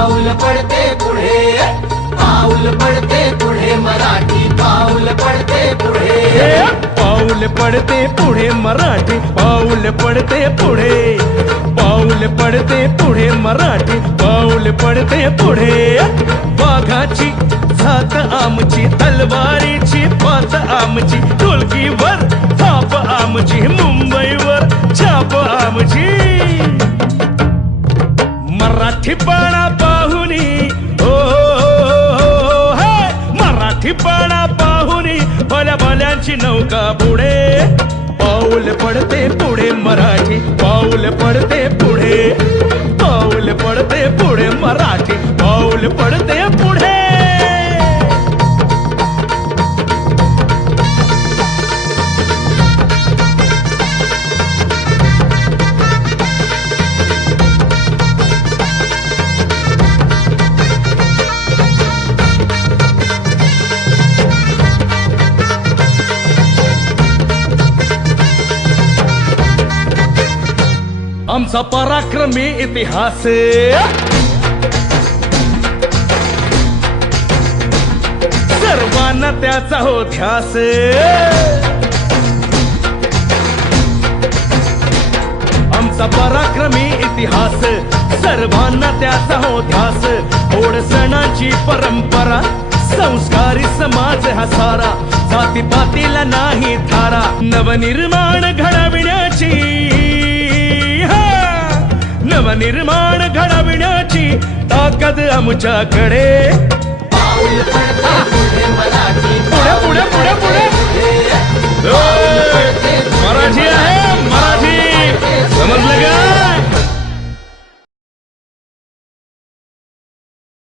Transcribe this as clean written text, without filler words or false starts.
पाऊल पडते पुढे, पाऊल पडते पुढे मराठी, पाऊल पडते पुढे, पाऊल पडते पुढे मराठी, पाऊल पडते पुढे, पाऊल पडते पुढे मराठी, पाऊल पडते पुढे. वाघाची साथ आमची, तलवारीची पात आमची, ढोलकीवर थाप आमची, मुंबईवर छाप आमची. मराठी बाणा पाहुनी हो, मराठी बाणा पाहुनी भल्या भल्यांची नौका पुढे. पाऊल पडते पुढे मराठी, पाऊल पडते पुढे, पाऊल पडते पुढे मराठी, पाऊल पडते पुढे. आमचा पराक्रमी इतिहास, सर्वांना त्याचा हो ध्यास. आमचा पराक्रमी इतिहास, सर्वांना त्याचा हो ध्यास. ओढ सणाची परंपरा, संस्कारी समाज हा सारा, जातीपातीला नाही थारा. नवनिर्माण घडविण्याची, नवनिर्माण घडविण्याची ताकद आमच्याकडे. पाऊल पडते पुढे मराठी, पुढे पुढे